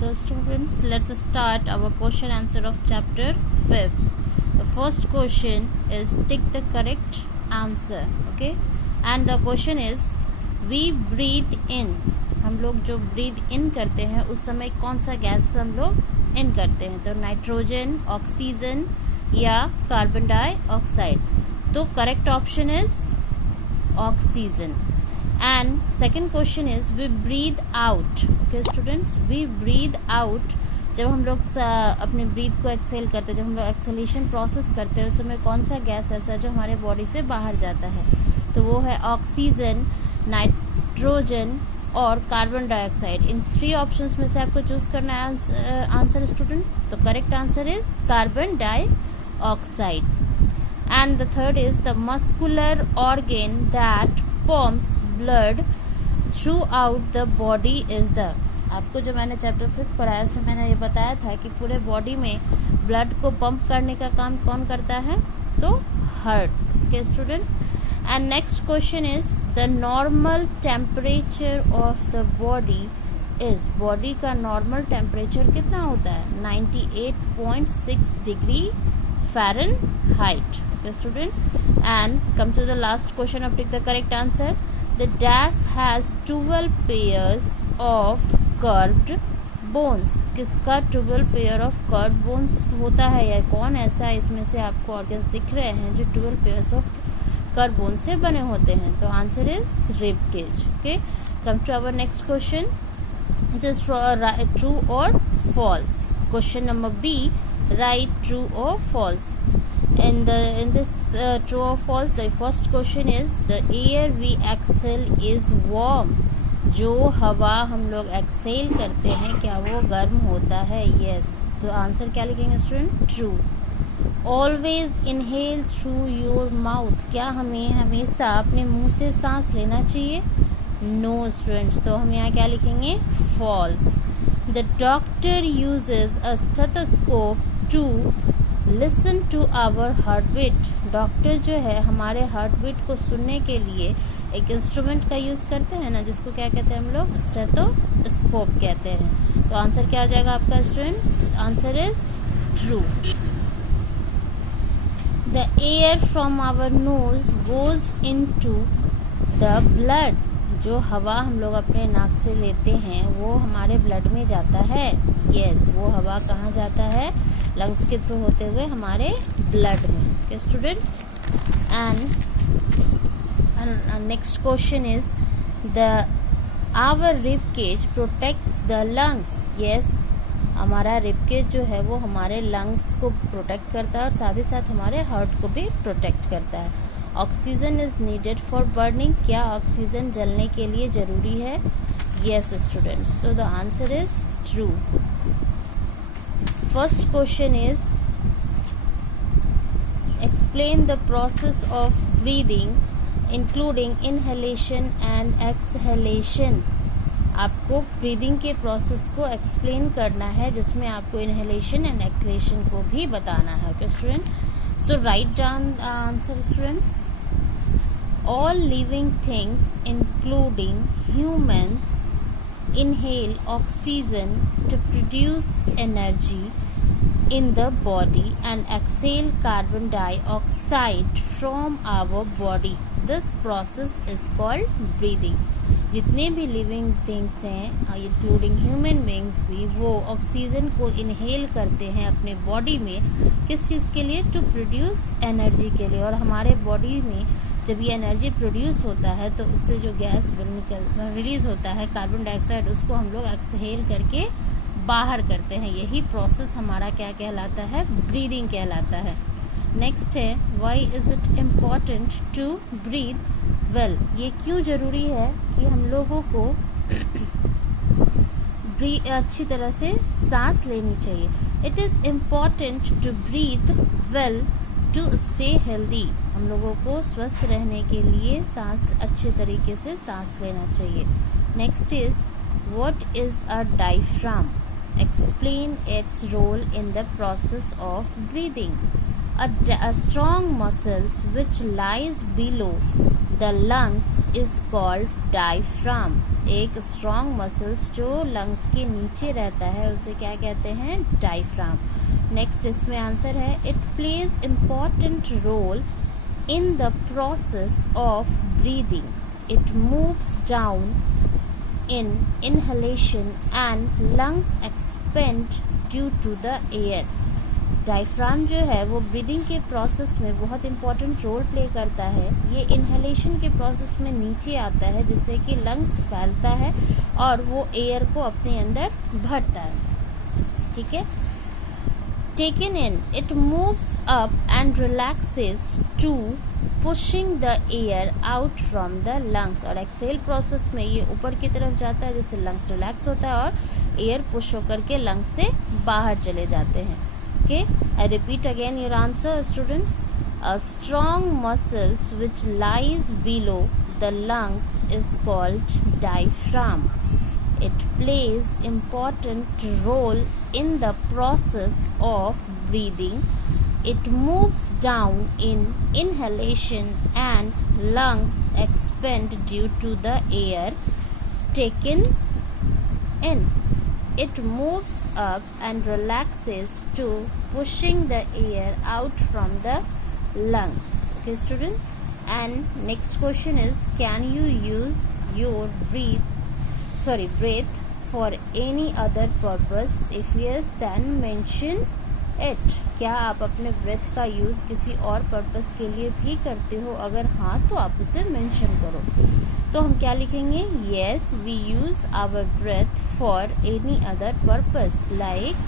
So students, let's start our question answer of chapter 5th. The first question is tick the correct answer. Okay, and the question is we breathe in. हम लोग जो breathe इन करते हैं उस समय कौन सा गैस हम लोग इन करते हैं, तो नाइट्रोजन, ऑक्सीजन या कार्बन डाइऑक्साइड. तो correct option is oxygen. And second question is we breathe out. Okay students, we breathe out. जब हम लोग अपने ब्रीथ को एक्सेल करते हैं, जब हम लोग एक्सेलेशन प्रोसेस करते हैं उस समय कौन सा गैस ऐसा जो हमारे बॉडी से बाहर जाता है, तो वो है ऑक्सीजन, नाइट्रोजन और कार्बन डाइऑक्साइड. इन 3 ऑप्शंस में से आपको चूज करना है आंसर स्टूडेंट. तो correct answer is carbon dioxide. And the third is the muscular organ that pumps blood throughout the body is the. आपको जो मैंने चैप्टर 5 पढ़ाया उसमें मैंने ये बताया था कि पूरे बॉडी में ब्लड को पंप करने का काम कौन करता है, तो heart. Okay student. And next question is the normal temperature of the body is. Body का नॉर्मल टेम्परेचर कितना होता है, 98.6 degree Fahrenheit. Okay student, and come to the last question of take the correct answer. The dash has 12 pairs of curved bones. किसका 12 pair of curved bones होता है, या कौन ऐसा इसमें से आपको ऑर्गन्स दिख रहे हैं जो 12 pairs of curved bones से बने होते हैं, तो answer is rib cage. Okay, come to our next question. It is true or false. Question number B, write true or false. In this true or false, the first question is the air we exhale is warm. जो हवा हम लोग Excel करते हैं क्या वो गर्म होता है, yes. तो आंसर क्या लिखेंगे student, true. Always inhale through your mouth. क्या हमें हमेशा अपने मुंह से सांस लेना चाहिए, नो स्टूडेंट्स. तो हम यहाँ क्या लिखेंगे, false. The doctor uses a stethoscope to listen to our heart beat. Doctor जो है हमारे हार्ट बीट को सुनने के लिए एक इंस्ट्रूमेंट का यूज करते हैं ना, जिसको क्या कहते हैं हम लोग, स्टेथोस्कोप कहते हैं. तो आंसर क्या आ जाएगा आपका students, answer is true. The air from our nose goes into the blood. जो हवा हम लोग अपने नाक से लेते हैं वो हमारे ब्लड में जाता है, यस. वो हवा कहाँ जाता है, लंग्स के थ्रू होते हुए हमारे ब्लड में. Okay students. And next question is the our rib cage protects the lungs. Yes, हमारा रिब केज जो है वो हमारे लंग्स को प्रोटेक्ट करता है और साथ ही साथ हमारे हार्ट को भी प्रोटेक्ट करता है. Oxygen is needed for burning. क्या ऑक्सीजन जलने के लिए जरूरी है, yes students. So the answer is true. First question is explain the process of breathing including inhalation and exhalation. आपको ब्रीदिंग के प्रोसेस को एक्सप्लेन करना है जिसमें आपको इनहेलेशन एंड एक्सहेलेशन को भी बताना है. Okay student. So write down answer students. All living things including humans inhale oxygen to produce energy in the body and exhale carbon dioxide from our body. This process is called breathing. जितने भी living things हैं including human beings भी, वो oxygen को inhale करते हैं अपने body में. किस चीज़ के लिए, टू प्रोड्यूस एनर्जी के लिए. और हमारे बॉडी में जब ये एनर्जी प्रोड्यूस होता है तो उससे जो गैस रिलीज होता है कार्बन डाइऑक्साइड, उसको हम लोग एक्सहेल करके बाहर करते हैं. यही प्रोसेस हमारा क्या कहलाता है, ब्रीदिंग कहलाता है. नेक्स्ट है why is it important to breathe well. ये क्यों जरूरी है कि हम लोगों को अच्छी तरह से सांस लेनी चाहिए. It is important to breathe well to stay healthy. हम लोगों को स्वस्थ रहने के लिए सांस अच्छे तरीके से सांस लेना चाहिए. Next is what is a diaphragm. Explain its role in the process of breathing. A strong muscles which lies below the lungs is called diaphragm. एक स्ट्रॉन्ग मसल्स जो लंग्स के नीचे रहता है उसे क्या कहते हैं? डायफ्राम। नेक्स्ट इसमें आंसर है, it plays important role in the process of breathing. It moves down in inhalation and lungs expand due to the air. Diaphragm जो है वो ब्रीदिंग के प्रोसेस में बहुत इंपॉर्टेंट रोल प्ले करता है। ये इनहेलेशन के प्रोसेस में नीचे आता है जिससे कि लंग्स फैलता है और वो एयर को अपने अंदर भरता है। ठीक है। Taken in, it moves up and relaxes to pushing the air out from the lungs. और एक्सेल प्रोसेस में ये ऊपर की तरफ जाता है जिससे लंग्स रिलैक्स होता है और एयर पुश होकर के लंग्स से बाहर चले जाते हैं। Okay, I repeat again your answer, students. A strong muscles which lies below the lungs is called diaphragm. It plays important role in the process of breathing. It moves down in inhalation and lungs expand due to the air taken in. It moves up and relaxes to pushing the air out from the lungs. Okay, student. And next question is, can you use your breath for any other purpose? If yes, then mention it. क्या आप अपने breath का use किसी और purpose के लिए भी करते हो? अगर हाँ तो आप उसे मेंशन करो। तो हम क्या लिखेंगे? Yes, we use our breath for any other purpose, like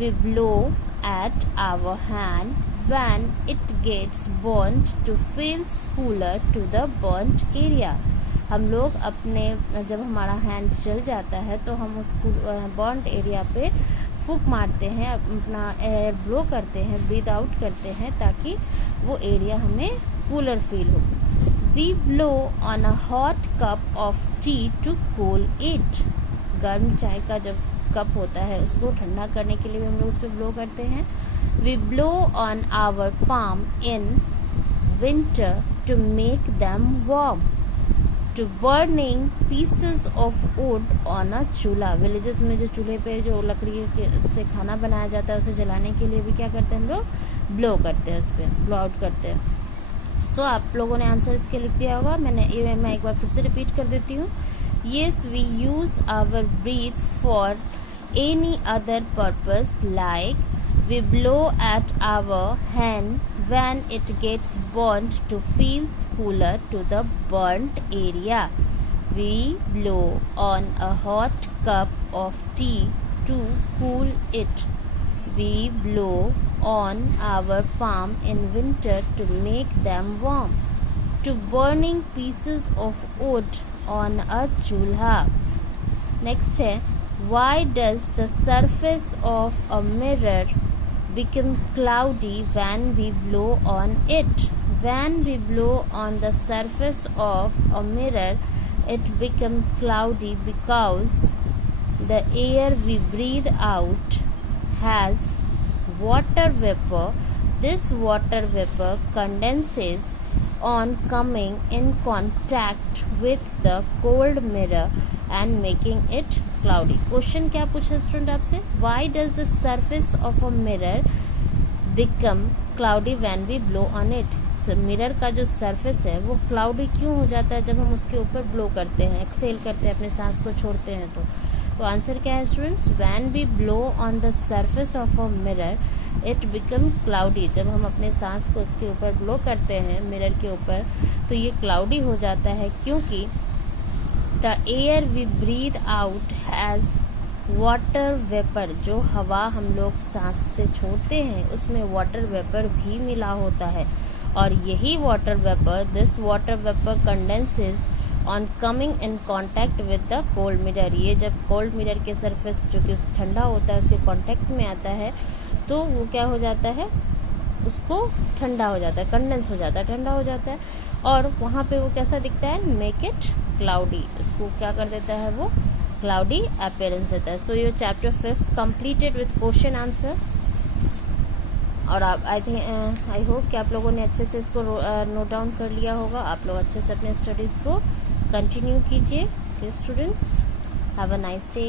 we blow at our hand when it gets burnt to feel cooler to the burnt area. हम लोग अपने जब हमारा हैंड जल जाता है तो हम उस बर्न्ट एरिया पे फूंक मारते हैं, अपना एयर ब्लो करते हैं, ब्रीथ आउट करते हैं ताकि वो एरिया हमें कूलर फील हो। We blow on a hot cup of tea to cool it. गर्म चाय का जब कप होता है उसको ठंडा करने के लिए भी हम लोग उस पर ब्लो करते हैं। We blow on our palm in winter to make them warm. To burning pieces of wood on a चूल्हा। विलेजेस में जो चूल्हे पे जो लकड़ी से खाना बनाया जाता है उसे जलाने के लिए भी क्या करते हैं हम लोग? ब्लो करते हैं, उस पर ब्लो आउट करते हैं। सो आप लोगों ने आंसर इसके लिख दिया होगा। मैं एक बार फिर से रिपीट कर देती हूँ। Yes, we use our breath for any other purpose, like we blow at our hand when it gets burnt to feel cooler to the burnt area. We blow on a hot cup of tea to cool it. We blow on our palm in winter to make them warm. To burning pieces of wood on a chulha. Next है, why does the surface of a mirror become cloudy when we blow on it? When we blow on the surface of a mirror, it becomes cloudy because the air we breathe out has water vapor. This water vapor condenses on coming in contact with the cold mirror and making it cloudy. Question क्या पूछा student आपसे? Why does the surface of a mirror become cloudy when we blow on it? Mirror का जो surface है वो cloudy क्यों हो जाता है जब हम उसके ऊपर ब्लो करते हैं, एक्सेल करते हैं, अपने सांस को छोड़ते हैं? तो आंसर क्या है students? When we blow on the surface of a mirror, it become cloudy. जब हम अपने सांस को उसके ऊपर ब्लो करते हैं मिरर के ऊपर तो ये क्लाउडी हो जाता है क्योंकि the air we breathe out has water vapor. जो हवा हम लोग सांस से छोड़ते हैं उसमें वाटर वेपर भी मिला होता है और यही water vapour, this water vapour condenses on coming in contact with the cold mirror. ये जब कोल्ड मिरर के सरफेस जो कि ठंडा होता है उसके कॉन्टैक्ट में आता है तो वो क्या हो जाता है, उसको ठंडा हो जाता है, कंडेंस हो जाता है, ठंडा हो जाता है और वहाँ पे वो कैसा दिखता है? Make it cloudy. उसको क्या कर देता है? वो क्लाउडी अपीयरेंस देता है. So your chapter 5 completed with question answer. और आप आई होप कि आप लोगों ने अच्छे से इसको नोट डाउन कर लिया होगा। आप लोग अच्छे से अपने स्टडीज़ को कंटिन्यू कीजिए। Students, have a nice day.